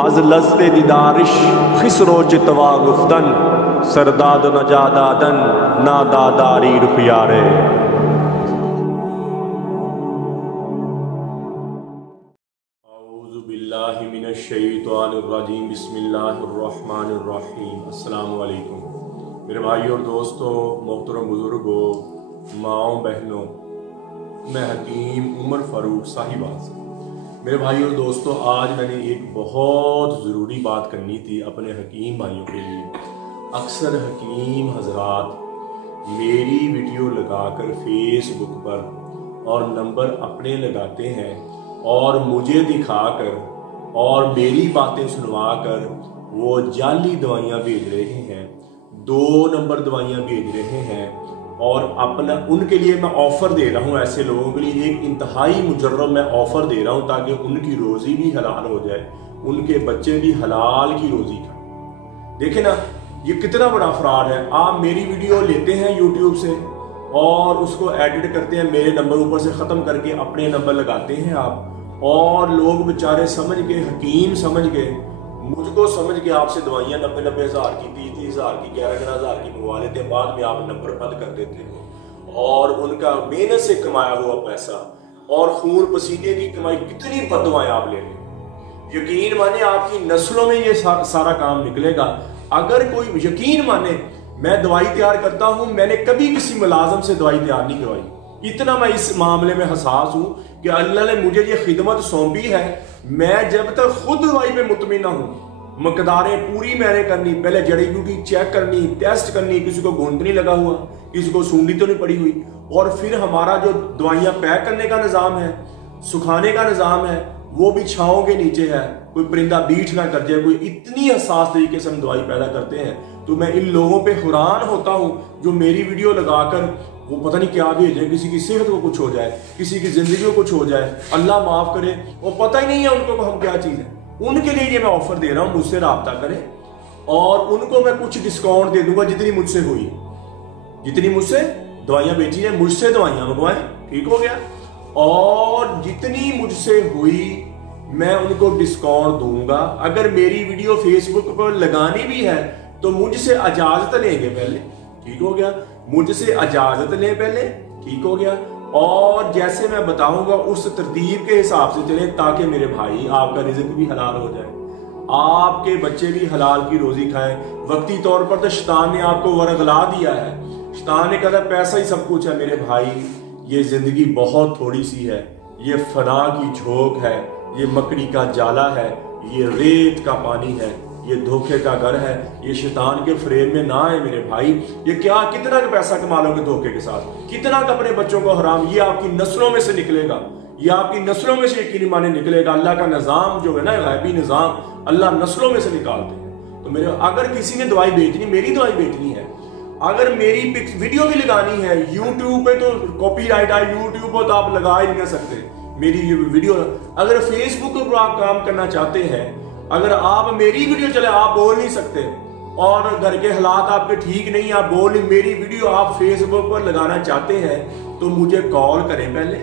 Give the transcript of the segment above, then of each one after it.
از لست دیدارش خسرو چتوا گفتن سرداد و نجادادن ناداداری رخیارے. اعوذ باللہ من الشیطان الرجیم. بسم اللہ الرحمن الرحیم. السلام علیکم میرے بھائی اور دوستو، محترم بزرگوں، ماؤں بہنوں، میں حکیم عمر فاروق صاحبہ سے. میرے بھائی اور دوستو، آج میں نے ایک بہت ضروری بات کرنی تھی اپنے حکیم بھائیوں کے لیے. اکثر حکیم حضرات میری ویڈیو لگا کر فیس بک پر اور نمبر اپنے لگاتے ہیں اور مجھے دکھا کر اور میری باتیں سنوا کر وہ جعلی دوائیاں بھیج رہے ہیں، 2 نمبر دوائیاں بھیج رہے ہیں. اور اپنا ان کے لیے میں آفر دے رہا ہوں، ایسے لوگوں کے لیے ایک انتہائی مجرب میں آفر دے رہا ہوں تاکہ ان کی روزی بھی حلال ہو جائے، ان کے بچے بھی حلال کی روزی کھائیں. دیکھیں نا، یہ کتنا بڑا فراڈ ہے. آپ میری ویڈیو لیتے ہیں یوٹیوب سے اور اس کو ایڈٹ کرتے ہیں، میرے نمبر اوپر سے ختم کر کے اپنے نمبر لگاتے ہیں آپ، اور لوگ بیچارے سمجھ کے، حکیم سمجھ کے، مجھ کو سمجھ کے آپ سے دوائیاں 90 ہزار کی، 30 ہزار کی، 11 ہزار کی منگوا لیتے ہیں. بعد میں آپ نمبر بند کر دیتے ہیں اور ان کا محنت سے کمایا ہوا پیسہ اور خون پسینے کی کمائی، کتنی بد دعائیں آپ لے رہے ہیں. یقین مانے آپ کی نسلوں میں یہ سارا کام نکلے گا. اگر کوئی یقین مانے، میں دوائی تیار کرتا ہوں، میں نے کبھی کسی ملازم سے دوائی تیار نہیں کروائی. اتنا میں اس معاملے میں حساس ہوں کہ اللہ نے مجھے یہ خدمت سونپی ہے. میں جب تک خود دوائی پہ مطمئن نہ ہوں، مقداریں پوری میں نے کرنی، پہلے جڑی بوٹی چیک کرنی، ٹیسٹ کرنی، کسی کو گوند نہیں لگا ہوا، کسی کو سونڈی تو نہیں پڑی ہوئی، اور پھر ہمارا جو دوائیاں پیک کرنے کا نظام ہے، سکھانے کا نظام ہے، وہ بھی چھاؤں کے نیچے ہے، کوئی پرندہ بیٹھ نہ کر جائے. کوئی اتنی حساس طریقے سے ہم دوائی پیدا کرتے ہیں. تو میں ان لوگوں پہ حیران ہوتا ہوں جو میری ویڈیو لگا کر وہ پتہ نہیں کیا بھیجیں، کسی کی صحت کو کچھ ہو جائے، کسی کی زندگی کو کچھ ہو جائے، اللہ معاف کرے، وہ پتہ ہی نہیں ہے ان کو ہم کیا چیز ہے. ان کے لیے یہ میں آفر دے رہا ہوں، مجھ سے رابطہ کریں اور ان کو میں کچھ ڈسکاؤنٹ دے دوں گا جتنی مجھ سے ہوئی، جتنی مجھ سے دوائیاں بیچی ہیں، مجھ سے دوائیاں منگوائیں، ٹھیک ہو گیا، اور جتنی مجھ سے ہوئی میں ان کو ڈسکاؤنٹ دوں گا. اگر میری ویڈیو فیس بک پر لگانی بھی ہے تو مجھ سے اجازت لیں گے پہلے، ٹھیک ہو گیا، مجھ سے اجازت لیں پہلے، ٹھیک ہو گیا، اور جیسے میں بتاؤں گا اس ترتیب کے حساب سے چلیں تاکہ میرے بھائی آپ کا رزق بھی حلال ہو جائے، آپ کے بچے بھی حلال کی روزی کھائیں. وقتی طور پر تو شیطان نے آپ کو ورغلا دیا ہے، شیطان نے کہا پیسہ ہی سب کچھ ہے. میرے بھائی، یہ زندگی بہت تھوڑی سی ہے، یہ فنا کی جھونک ہے، یہ مکڑی کا جالا ہے، یہ ریت کا پانی ہے، یہ دھوکے کا گھر ہے. یہ شیطان کے فریب میں نہ آئے میرے بھائی. یہ کتنا پیسہ کما لو گے دھوکے کے ساتھ، کتنا اپنے بچوں کو حرام. یہ آپ کی نسلوں میں سے نکلے گا، یہ آپ کی نسلوں میں سے یقینی مانے نکلے گا. اللہ کا نظام جو ہے نا، غیبی نظام، اللہ نسلوں میں سے نکالتے ہیں. تو میرے اگر کسی نے دوائی بیچنی، میری دوائی بیچنی ہے، اگر میری ویڈیو بھی لگانی ہے یوٹیوب پہ، تو کاپی رائٹ ہے، یوٹیوب پہ تو آپ لگا ہی نہیں سکتے میری ویڈیو. اگر فیس بک پر آپ کام کرنا چاہتے ہیں، اگر آپ میری ویڈیو چلے، آپ بول نہیں سکتے اور گھر کے حالات آپ کے ٹھیک نہیں، آپ بول نہیں، میری ویڈیو آپ فیس بک پر لگانا چاہتے ہیں تو مجھے کال کریں پہلے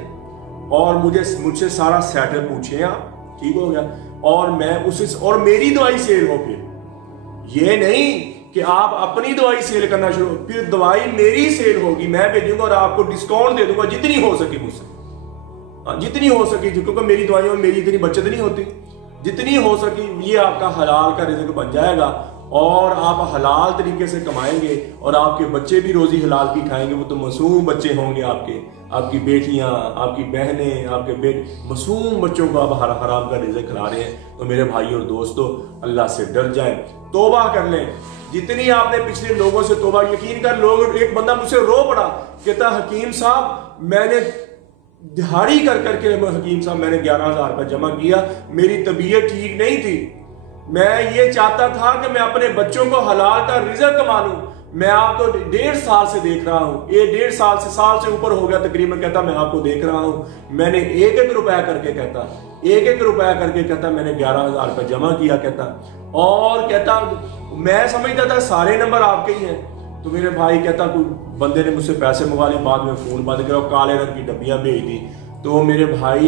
اور مجھ سے سارا سیٹ اپ پوچھیں آپ، ٹھیک ہو گیا، اور میں اور میری دوائی سیل ہو. پھر یہ نہیں کہ آپ اپنی دوائی سیل کرنا شروع، پھر دوائی میری سیل ہوگی، میں بھیجوں گا اور آپ کو ڈسکاؤنٹ دے دوں گا جتنی ہو سکے مجھ سے، جتنی ہو سکی، کیونکہ میری دوائیوں میں میری اتنی بچت نہیں ہوتی. جتنی ہو سکی یہ آپ کا حلال کا رزق بن جائے گا اور آپ حلال طریقے سے کمائیں گے اور آپ کے بچے بھی روزی حلال کی کھائیں گے. وہ تو معصوم بچے ہوں گے آپ کی بیٹیاں، آپ کی بہنیں، آپ کے معصوم بچوں کو آپ حرام کا رزق کھلا رہے ہیں. تو میرے بھائی اور دوستو، اللہ سے ڈر جائیں، توبہ کر لیں. جتنی آپ نے پچھلے لوگوں سے توبہ، یقین کر، لوگ، ایک بندہ مجھ سے رو پڑا، کہتا حکیم صاحب میں نے دہاڑی کر کے حکیم صاحب میں نے 11,000 روپے جمع کیا، میری طبیعت ٹھیک نہیں تھی، میں یہ چاہتا تھا کہ میں اپنے بچوں کو حلال کا رزق کما لوں. میں آپ کو 1.5 سال سے دیکھ رہا ہوں، یہ 1.5 سال سے اوپر ہو گیا تقریباً. کہتا میں آپ کو دیکھ رہا ہوں، میں نے 1 روپیہ کر کے کہتا میں نے 11,000 روپے جمع کیا، کہتا، اور کہتا میں سمجھتا تھا سارے نمبر آپ کے ہی ہیں. تو میرے بھائی کہتا کوئی بندے نے مجھ سے پیسے منگوا لیے، بعد میں فون بند کرا، کالے رنگ کی ڈبیاں بھیج دی. تو میرے بھائی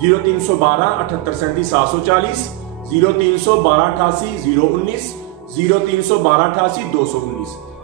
0312 78 37 740, 0312 88 019, 0312 88 219।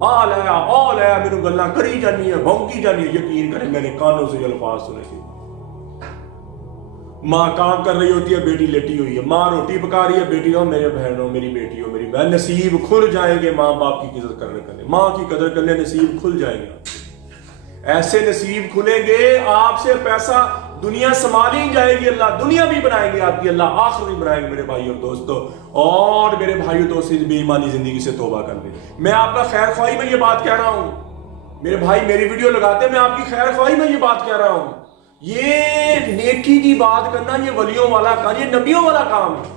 آل ہے میرے گلاں کری جانی ہے بھونکی جانی ہے. یقین کریں میں نے کانوں سے یہ الفاظ سنے تھے. ماں کام کر رہی ہوتی ہے بیٹی لیٹی ہوئی ہے, ماں روٹی پکا رہی ہے بیٹی ہو میرے بہن ہو میری بیٹی ہو میری بہن. نصیب کھل جائیں گے ماں باپ کی قدر کرنے ماں کی قدر کرنے نصیب کھل جائیں گے. ایسے نصیب کھلیں گے آپ سے پیسہ دنیا سنبھالی جائے گی, اللہ دنیا بھی بنائیں گے آپ کی, اللہ آخر بھی بنائیں گے میرے بھائی اور دوستو. اور میرے بھائیو دوستو بے ایمانی زندگی سے توبہ کر لیں. میں آپ کا خیر خواہی میں یہ بات کہہ رہا ہوں میرے بھائی, میری ویڈیو لگاتے میں آپ کی خیر خواہی میں یہ بات کہہ رہا ہوں. یہ نیکی کی بات کرنا یہ ولیوں والا کام, یہ نبیوں والا کام ہے.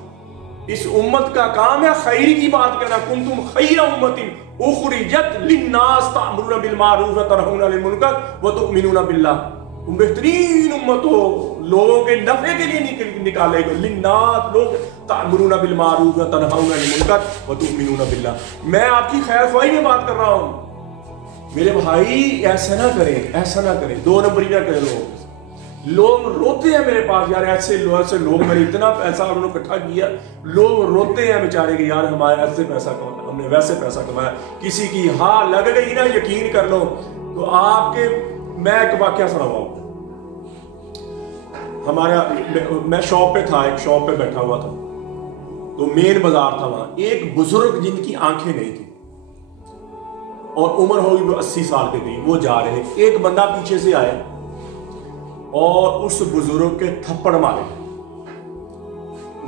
اس امت کا کام ہے خیر کی بات کرنا. کنتم خیر امت اخرجت للناس تأمرون بالمعروف وتنہون عن المنکر وتؤمنون باللہ. تم بہترین امت ہو, لوگوں کے نفع کے لیے نکالے گئے. للناس لوگ تأمرون بالمعروف وتنہون عن المنکر وتؤمنون باللہ. میں آپ کی خیر خواہی میں بات کر رہا ہوں میرے بھائی. ایسا نہ کریں, ایسا نہ کریں, دو نمبری نہ کریں. لوگ روتے ہیں میرے پاس یار, ایسے لوگ میں نے اتنا پیسہ انہوں نے اکٹھا کیا, لوگ روتے ہیں بیچارے کہ یار ہمارے ایسے پیسہ کمایا, ہم نے ویسے پیسہ کمایا. کسی کی ہاں لگ گئی نا یقین کر لو تو آپ کے, میں ایک واقعہ سناؤں. ہمارا میں شاپ پہ تھا, ایک شاپ پہ بیٹھا ہوا تھا تو مین بازار تھا وہاں. ایک بزرگ جن کی آنکھیں نہیں تھی اور عمر ہوگی 80 سال کے قریب, وہ جا رہے. ایک بندہ پیچھے سے آیا اور اس بزرگ کے تھپڑ مارے.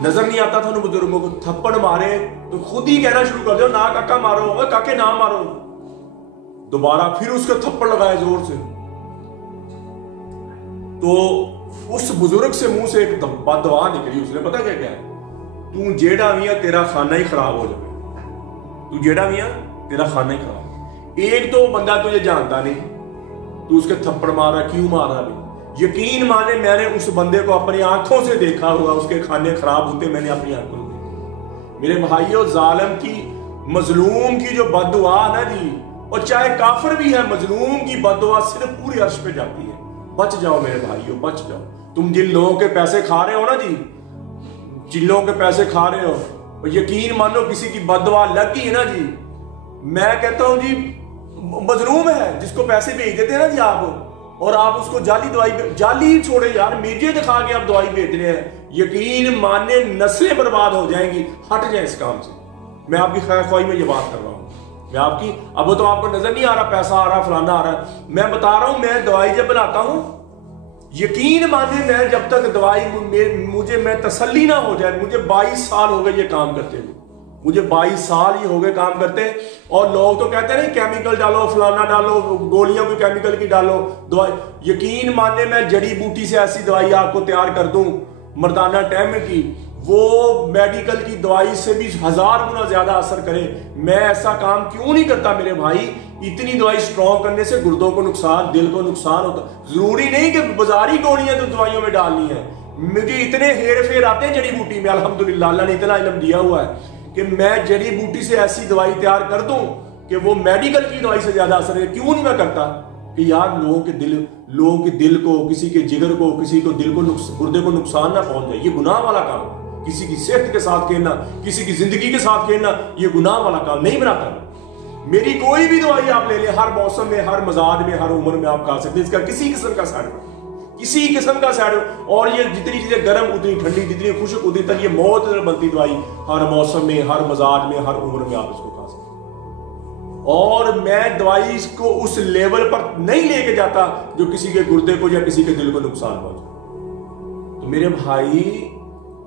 نظر نہیں آتا تھا ان بزرگوں کو, تھپڑ مارے تو خود ہی کہنا شروع کر دیا نا کاکا مارو, اے کاکے نہ مارو. دوبارہ پھر اس کے تھپڑ لگائے زور سے. تو اس بزرگ سے منہ سے ایک بد دعا نکلی. اس نے پتا کیا کیا ہے, تو جیڑا میاں تیرا خانہ ہی خراب ہو جائے, تو جیڑا میاں تیرا خانہ ہی خراب. ایک تو بندہ تجھے جانتا نہیں, تو اس کے تھپڑ مارا, کیوں مارا بھی. یقین مانے میں نے اس بندے کو اپنی آنکھوں سے دیکھا ہوا, اس کے کھانے خراب ہوتے میں نے اپنی آنکھوں سے دیکھا. میرے بھائیو, ظالم کی مظلوم کی جو بد دعا نا جی, اور چاہے کافر بھی ہے, مظلوم کی بد دعا صرف پوری عرش پہ جاتی ہے. بچ جاؤ میرے بھائیو, بچ جاؤ. تم جن لوگوں کے پیسے کھا رہے ہو نا جی, جن لوگوں کے پیسے کھا رہے ہو, یقین مانو کسی کی بد دعا لگ گئی نا جی, میں کہتا ہوں جی مظلوم ہے جس کو پیسے بھیج دیتے ہیں نا جی آپ, اور آپ اس کو جعلی دوائی, جعلی چھوڑے یار, میڈیا دکھا کے آپ دوائی بھیج رہے ہیں. یقین ماننے نسلیں برباد ہو جائیں گی. ہٹ جائیں اس کام سے. میں آپ کی خیر خواہی میں یہ بات کر رہا ہوں. میں آپ کی, اب تو آپ کو نظر نہیں آ رہا پیسہ آ رہا فلانا آ رہا, میں بتا رہا ہوں میں دوائی جب بناتا ہوں, یقین ماننے میں جب تک دوائی مجھے میں تسلی نہ ہو جائے. مجھے 22 سال ہو گئے یہ کام کرتے ہوئے, مجھے 22 سال ہی ہو گئے کام کرتے. اور لوگ تو کہتے ہیں نا کیمیکل ڈالو, فلانا ڈالو, گولیاں کوئی کیمیکل کی ڈالو دوائی. یقین ماننے میں جڑی بوٹی سے ایسی دوائی آپ کو تیار کر دوں مردانہ ٹائم کی, وہ میڈیکل کی دوائی سے بھی 1000 گنا زیادہ اثر کرے. میں ایسا کام کیوں نہیں کرتا میرے بھائی. اتنی دوائی سٹرونگ کرنے سے گردوں کو نقصان, دل کو نقصان ہوتا. ضروری نہیں کہ بازاری گولیاں تو دوائیوں میں ڈالنی ہے. مجھے اتنے ہیر پھیر آتے ہیں جڑی بوٹی میں, الحمدللہ اللہ نے اتنا علم دیا ہوا ہے کہ میں جڑی بوٹی سے ایسی دوائی تیار کر دوں کہ وہ میڈیکل کی دوائی سے زیادہ اثر ہے. کیوں نہیں میں کرتا کہ یار لوگوں کے دل کو, کسی کے جگر کو, کسی کو دل کو, گردے کو نقصان نہ پہنچ جائے. یہ گناہ والا کام ہے. کسی کی صحت کے ساتھ کھیلنا, کسی کی زندگی کے ساتھ کھیلنا, یہ گناہ والا کام نہیں بناتا. میری کوئی بھی دوائی آپ لے لیں, ہر موسم میں, ہر مزاج میں, ہر عمر میں آپ کھا سکتے ہیں. اس کا کسی قسم کا سائیڈ افیکٹ, کسی قسم کا سائیڈ افیکٹ. اور یہ جتنی چیزیں گرم اتنی ٹھنڈی, جتنی خشک اتنی تک, یہ موت بنتی دوائی. ہر موسم میں, ہر مزاج میں, ہر عمر میں آپ اس کو کھا سکتے ہیں. اور میں دوائی کو اس لیول پر نہیں لے کے جاتا جو کسی کے گردے کو یا کسی کے دل کو نقصان پہنچے. تو میرے بھائی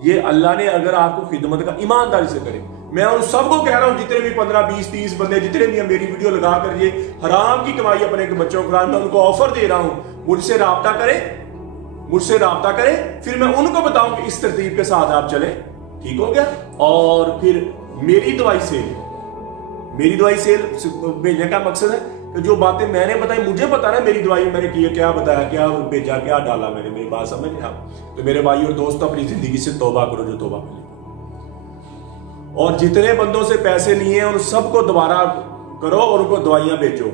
یہ اللہ نے اگر آپ کو خدمت کا ایمانداری سے کرے, میں ان سب کو کہہ رہا ہوں جتنے بھی 15 20 30 بندے جتنے بھی میری ویڈیو لگا کر یہ حرام کی کمائی اپنے بچوں کو کرائیں, میں ان کو آفر دے رہا ہوں, مجھ سے رابطہ کریں, پھر میں ان کو بتاؤں کہ اس ترتیب کے ساتھ آپ چلیں. ٹھیک ہو گیا. اور پھر میری دوائی سیل بھیجنے کا مقصد ہے کہ جو باتیں میں نے بتائی, مجھے پتا نا میری دوائی میں نے کیا بتایا, کیا بھیجا, کیا ڈالا میں نے, میری بات سمجھ رہے آپ. تو میرے بھائی اور دوست اپنی زندگی سے توبہ کرو جو توبہ ملے. اور جتنے بندوں سے پیسے لیے ہیں ان سب کو دوبارہ کرو اور ان کو دوائیاں بیچو.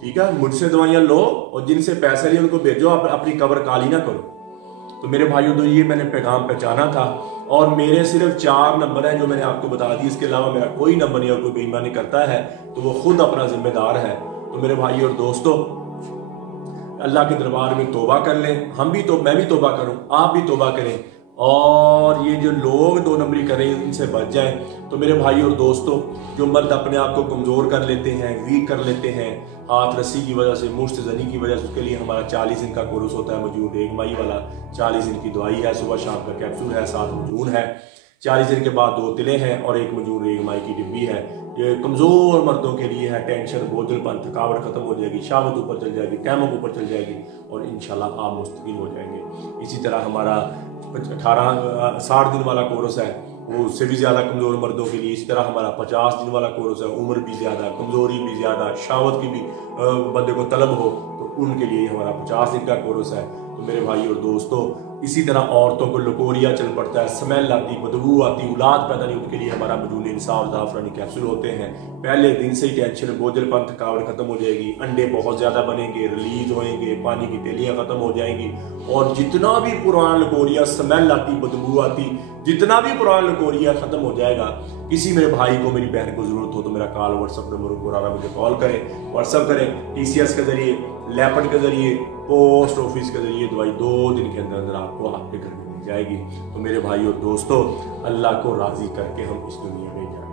ٹھیک ہے, مجھ سے دوائیاں لو اور جن سے پیسے لیے ان کو بیچو, اپنی قبر کالی نہ کرو. تو میرے بھائیوں تو یہ میں نے پیغام پہچانا تھا، اور میرے صرف 4 نمبر ہیں جو میں نے آپ کو بتا دی، اس کے علاوہ میرا کوئی نمبر نہیں، اور کوئی بے ایمانی کرتا ہے تو وہ خود اپنا ذمہ دار ہے۔ تو میرے بھائیوں اور دوستو، اللہ کے دربار میں توبہ کر لیں، میں بھی توبہ کروں، آپ بھی توبہ کریں، اور یہ جو لوگ 2 نمبری کریں ان سے بچ جائیں۔ تو میرے بھائی اور دوستو، جو مرد اپنے آپ کو کمزور کر لیتے ہیں، ویک کر لیتے ہیں، ہاتھ رسی کی وجہ سے، مشت زنی کی وجہ سے، اس کے لیے ہمارا 40 دن کا کورس ہوتا ہے موجود، 1 مائی والا 40 دن کی دوائی ہے، صبح شام کا کیپسول ہے، 7 مجون ہے، 40 دن کے بعد 2 تلے ہیں اور 1 مجون 1 مائی کی ڈبی ہے۔ یہ کمزور مردوں کے لیے ہے، ٹینشن، بوجھل پن، تھکاوٹ ختم ہو جائے گی، شہوت اوپر چل جائے گی، قیمت اوپر چل جائے گی، اور انشاءاللہ آپ مستقل ہو جائیں گے۔ اسی طرح ہمارا 60 دن والا کورس ہے، وہ اس سے بھی زیادہ کمزور مردوں کے لیے۔ اسی طرح ہمارا 50 دن والا کورس ہے، عمر بھی زیادہ، کمزوری بھی زیادہ، شہوت کی بھی بندے کو طلب ہو تو ان کے لیے ہمارا 50 دن کا کورس ہے۔ تو میرے بھائی اور دوستو، اسی طرح عورتوں کو لکوریا چل پڑتا ہے، سمیل آتی، بدبو آتی، اولاد پیدا نہیں، ان کے لیے ہمارا مجون انسا اور زعفرانی کیپسول ہوتے ہیں۔ پہلے دن سے ہی ٹینشن، بوجھل پن، تھکاوٹ ختم ہو جائے گی، انڈے بہت زیادہ بنیں گے، ریلیز ہوئیں گے، پانی کی تیلیاں ختم ہو جائیں گی، اور جتنا بھی پرانا لکوریا، سمیل آتی، بدبو آتی، جتنا بھی پرانا لکوریا ختم ہو جائے گا۔ کسی میرے بھائی کو، میری بہن کو ضرورت ہو تو میرا کال واٹس ایپ نمبر پر آ رہا ہے، مجھے کال کریں، واٹس ایپ کریں، TCS کے ذریعے، لیپٹ کے ذریعے، پوسٹ آفس کے ذریعے دوائی 2 دن کے اندر اندر آپ کو آپ کے گھر میں مل جائے گی۔ تو میرے بھائی اور دوستو، اللہ کو راضی کر کے ہم اس دنیا میں جائیں۔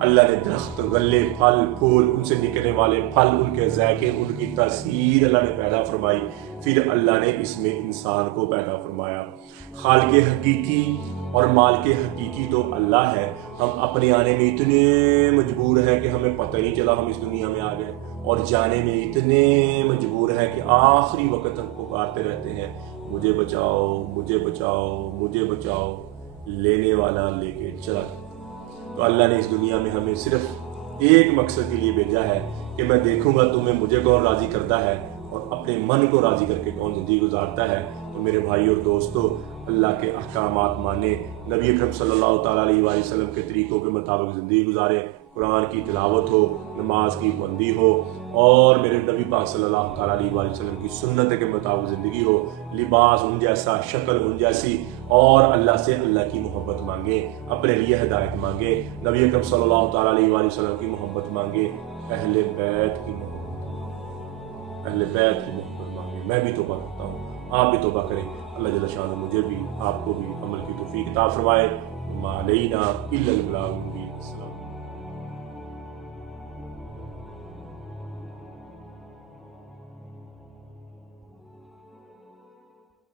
اللہ نے درخت، غلے، پھل، پھول، ان سے نکلنے والے پھل، ان کے ذائقے، ان کی تاثیر اللہ نے پیدا فرمائی، پھر اللہ نے اس میں انسان کو پیدا فرمایا۔ خالق حقیقی اور مالک حقیقی تو اللہ ہے، ہم اپنے آنے میں اتنے مجبور ہیں کہ ہمیں پتہ نہیں چلا ہم اس دنیا میں آ گئے، اور جانے میں اتنے مجبور ہیں کہ آخری وقت ہم پکارتے رہتے ہیں، مجھے بچاؤ، مجھے بچاؤ، مجھے بچاؤ، لینے والا لے کے چلا جاتا۔ تو اللہ نے اس دنیا میں ہمیں صرف ایک مقصد کے لیے بھیجا ہے کہ میں دیکھوں گا تمہیں، مجھے کون راضی کرتا ہے اور اپنے من کو راضی کر کے کون زندگی گزارتا ہے۔ تو میرے بھائی اور دوستو، اللہ کے احکامات مانیں، نبی اکرم صلی اللہ تعالیٰ علیہ وآلہ وسلم کے طریقوں کے مطابق زندگی گزاریں، قرآن کی تلاوت ہو، نماز کی پابندی ہو، اور میرے نبی پاک صلی اللہ تعالیٰ علیہ وآلہ وسلم کی سنت کے مطابق زندگی ہو، لباس ان جیسا، شکل ان جیسی، اور اللہ سے اللہ کی محبت مانگیں، اپنے لیے ہدایت مانگیں، نبی اکرم صلی اللہ تعالیٰ علیہ وآلہ وسلم کی محبت مانگیں، اہل بیت کی محبت مانگیں۔ میں بھی توبہ کرتا ہوں، آپ بھی توبہ کریں، اللہ جل شانہ مجھے بھی، آپ کو بھی عمل کی توفیق عطا فرمائے۔ ما علینا الا البلاغ المبین۔